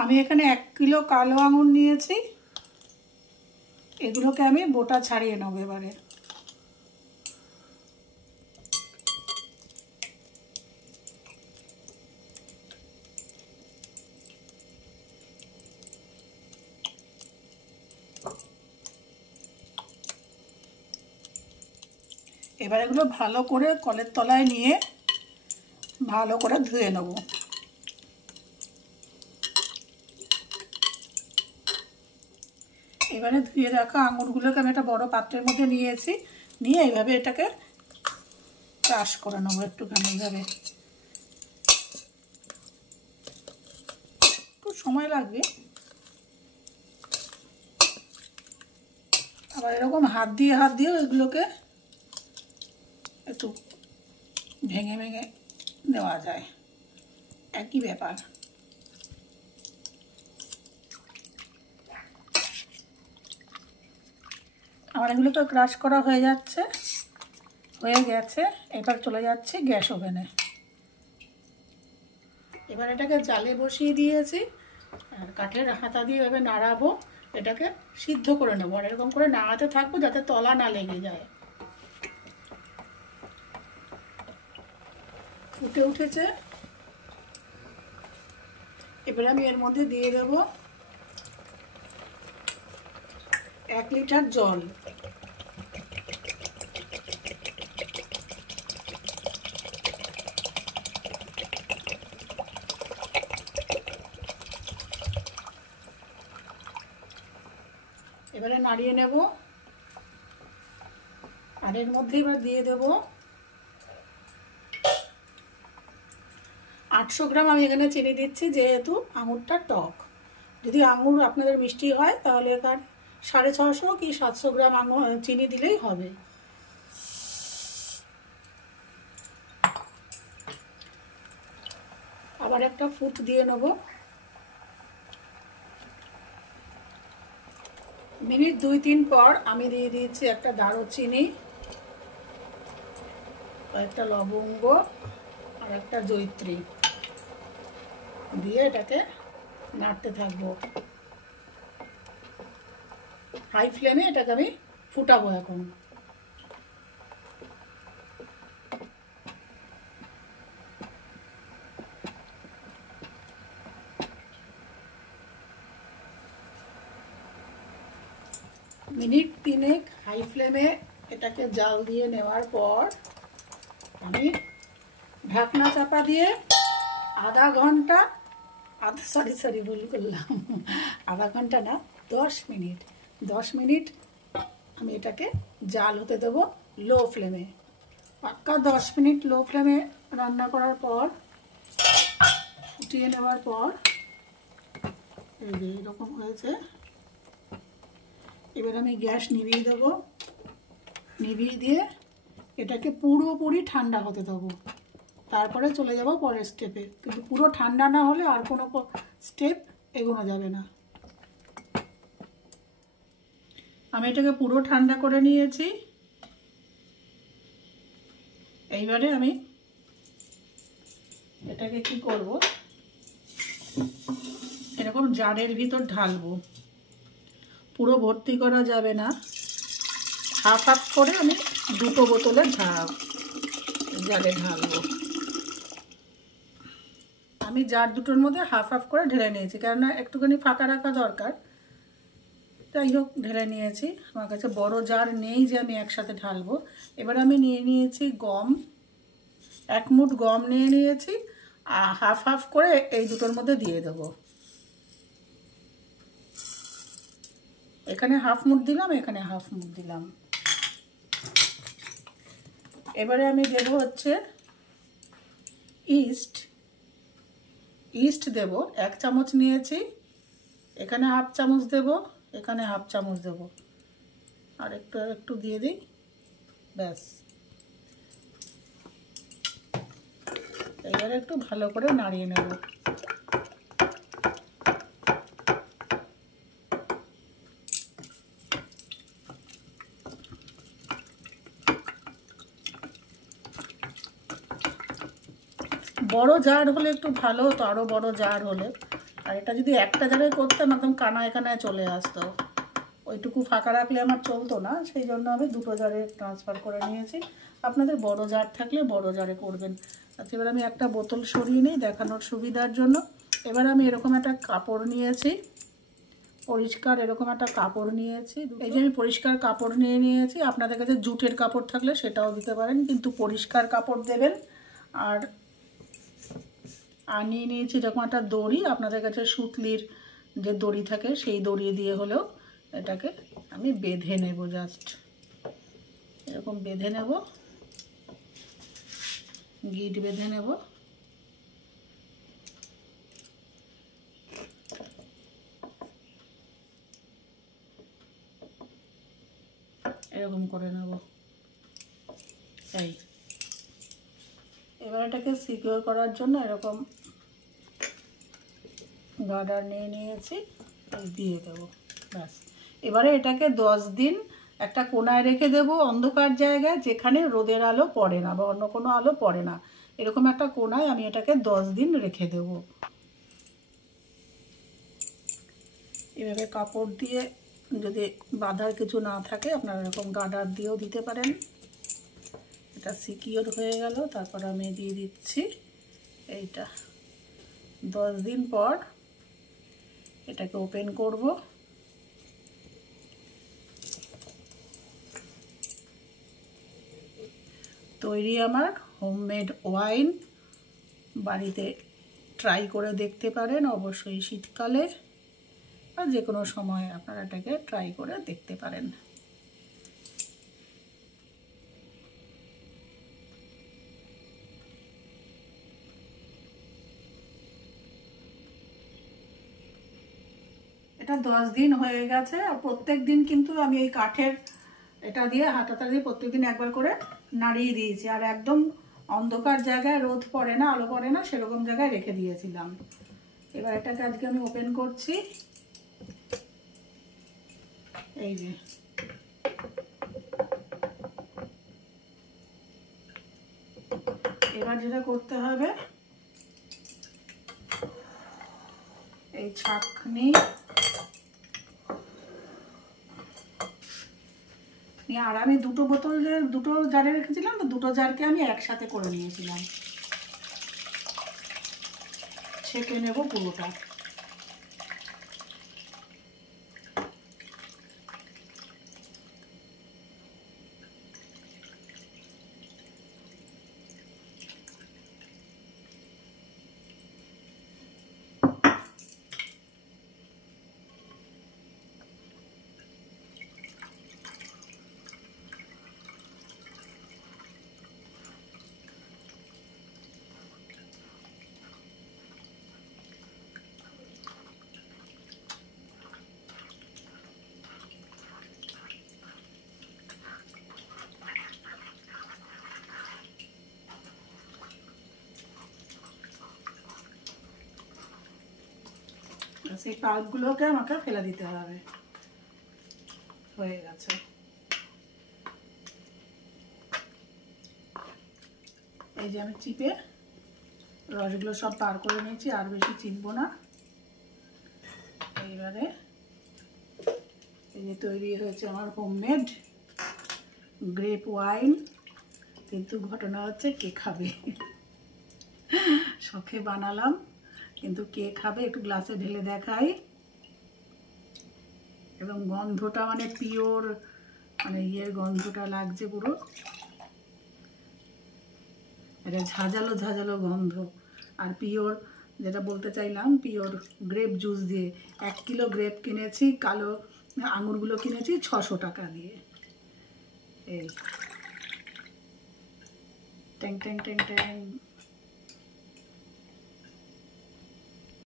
আমি এখানে 1 কিলো কালো আঙুর নিয়েছি, এগুলোকে আমি বোটা ছাড়িয়ে নেব। এবারে এগুলো ভালো করে কলের তলায় নিয়ে ভালো করে ধুয়ে নেব। এবারে ধুয়ে রাখা আঙুরগুলোকে আমি একটা বড় পাত্রের মধ্যে নিয়েছি, নিয়ে এইভাবে এটাকে ক্রাশ করে নেবো একটুখানি। এইভাবে একটু সময় লাগবে। আবার এরকম হাত দিয়ে এগুলোকে একটু ভেঙে ভেঙে নেওয়া যায়, একই ব্যাপার। আমার এগুলোকে ক্রাশ করা হয়ে গেছে। এবার চলে যাচ্ছি গ্যাস ওভেনে। এবার এটাকে জালে বসিয়ে দিয়েছি, আর কাঠের হাতা দিয়ে এভাবে নাড়াবো, এটাকে সিদ্ধ করে নেবো। আর এরকম করে নাড়াতে থাকবো যাতে তলা না লেগে যায়। ফুটে উঠেছে, এবারে আমি এর মধ্যে দিয়ে দেব 1 লিটার জল। এবারে নাড়িয়ে নেব, আর এর মধ্যে এবার দিয়ে দেব 800 গ্রাম আমি এখানে চিনি দিচ্ছি, যেহেতু আঙুরটা টক। যদি আঙুর আপনাদের মিষ্টি হয় তাহলে এখানে 650 কি 700 গ্রাম চিনি দিলেই হবে। আবার একটা ফুট দিয়ে নেব। মিনিট 2-3 পর আমি দিয়ে দিয়েছি একটা দারুচিনি, একটা লবঙ্গ আর একটা জয়িত্রী দিয়ে এটাকে নাড়তে থাকবো। হাই ফ্লেমে এটাকে আমি ফুটাবো। এখন মিনিট 3 হাই ফ্লেমে এটাকে জাল দিয়ে নেওয়ার পর আমি ঢাকনা চাপা দিয়ে আধা ঘন্টা না 10 মিনিট আমি এটাকে জাল হতে দেবো লো ফ্লেমে। পাক্কা 10 মিনিট লো ফ্লেমে রান্না করার পর, ফুটিয়ে নেওয়ার পর এরকম হয়েছে। এবার আমি গ্যাস নিভিয়ে দেবো, নিভিয়ে দিয়ে এটাকে পুরোপুরি ঠান্ডা হতে দেবো, তারপরে চলে যাব পরের স্টেপে। কিন্তু পুরো ঠান্ডা না হলে আর কোনো স্টেপ এগোনো যাবে না। আমি এটাকে পুরো ঠান্ডা করে নিয়েছি। এইবারে আমি এটাকে কি করব, এরকম জারের ভিতর ঢালবো। পুরো ভর্তি করা যাবে না, হাফ হাফ করে আমি 2টো বোতলে জারে ঢালবো। আমি জার দুটোর মধ্যে হাফ হাফ করে ঢেলে নিয়েছি, কেননা একটুখানি ফাঁকা রাখা দরকার। যাই হোক, ঢেলে নিয়েছি। আমার কাছে বড় জার নেই যে আমি একসাথে ঢালবো। এবার আমি নিয়ে নিয়েছি গম, 1 মুঠ গম নিয়ে নিয়েছি, আর হাফ হাফ করে এই দুটোর মধ্যে দিয়ে দেবো। এখানে হাফ মুঠ দিলাম, এখানে হাফ মুঠ দিলাম। এবারে আমি দেব হচ্ছে ইস্ট দেব। 1 চামচ নিয়েছি, এখানে হাফ চামচ দেব, এখানে হাফ চামচ দেব, আর একটু দিয়ে দিই, ব্যাস। এবারে একটু ভালো করে নাড়িয়ে নেব। বড় জার হলে একটু ভালো হতো, আরও বড় জার হলে, আর এটা যদি একটা জারে করতাম একদম কানায় কানায় চলে আসতো, ওইটুকু ফাঁকা রাখলে আমার চলতো না, সেই জন্য আমি দুটো জারে ট্রান্সফার করে নিয়েছি। আপনাদের বড় জার থাকলে বড় জারে করবেন। আচ্ছা, এবার আমি একটা বোতল সরিয়ে নিই দেখানোর সুবিধার জন্য। এবার আমি এরকম একটা কাপড় নিয়েছি, পরিষ্কার এরকম একটা কাপড় নিয়েছি। এই যে আমি পরিষ্কার কাপড় নিয়েছি, আপনাদের কাছে জুটের কাপড় থাকলে সেটাও দিতে পারেন, কিন্তু পরিষ্কার কাপড় দেবেন। আর নিয়ে নিয়েছি এরকম একটা দড়ি, আপনাদের কাছে সুতলির যে দড়ি থাকে সেই দড়ি দিয়ে হলেও এটাকে আমি বেঁধে নেব। জাস্ট এরকম বেঁধে নেব, গিট বেঁধে নেব। এরকম করে নেব। এই এবার এটাকে সিকিউর করার জন্য এরকম গার্ডার নিয়ে নিয়েছি, দিয়ে দেবো। ব্যাস, এবারে এটাকে 10 দিন একটা কোনায় রেখে দেবো, অন্ধকার জায়গায় যেখানে রোদের আলো পড়ে না বা অন্য কোনো আলো পড়ে না, এরকম একটা কোনায় আমি এটাকে 10 দিন রেখে দেব। এভাবে কাপড় দিয়ে যদি বাঁধার কিছু না থাকে আপনারা এরকম গার্ডার দিয়েও দিতে পারেন। এটা সিকিউর হয়ে গেল। তারপর আমি দিয়ে দিচ্ছি এইটা। 10 দিন পর এটাকে ওপেন করব। তৈরি আমার হোমমেড ওয়াইন। বাড়িতে ট্রাই করে দেখতে পারেন, অবশ্যই শীতকালে আর যে কোনো সময় আপনারা এটাকে ট্রাই করে দেখতে পারেন। এটা 10 দিন হয়ে গেছে। আর প্রত্যেক দিন কিন্তু আমি এই কাঠের এটা দিয়ে হাতাটা দিয়ে প্রত্যেকদিন একবার করে নাড়িয়ে দিয়েছি। আর একদম অন্ধকার জায়গায়, রোদ পড়ে না, আলো পড়ে না, সেরকম জায়গায় রেখে দিয়েছিলাম। এবার এটাকে আজকে আমি ওপেন করছি। এই যে এবার যেটা করতে হবে, এই ছাঁকনি আর আমি দুটো জারে রেখেছিলাম, তো দুটো জারকে আমি একসাথে করে নিয়েছিলাম। ছেঁকে নেব পুরোটা। সেই পাল্পগুলোকে আমাকে ফেলে দিতে হবে। হয়ে গেছে। এই যে আমি চিপে রসগুলো সব পার করে নিয়েছি, আর বেশি চিপবো না। এইবারে এই যে তৈরি হয়েছে আমার হোমমেড গ্রেপ ওয়াইন। কিন্তু ঘটনা হচ্ছে কে খাবে, শখে বানালাম, কিন্তু কে খাবে একটু গ্লাসে ঢেলে দেখাই। এবং গন্ধটা মানে পিওর, মানে ইয়ের গন্ধটা লাগছে পুরো। এটা ঝাঁঝালো ঝাঁঝালো গন্ধ। আর পিওর, যেটা বলতে চাইলাম, পিওর গ্রেপ জুস দিয়ে। 1 কিলো গ্রেপ কিনেছি, কালো আঙুরগুলো কিনেছি 600 টাকা দিয়ে। এই ট্যাং ট্যাং ট্যাং ট্যাং।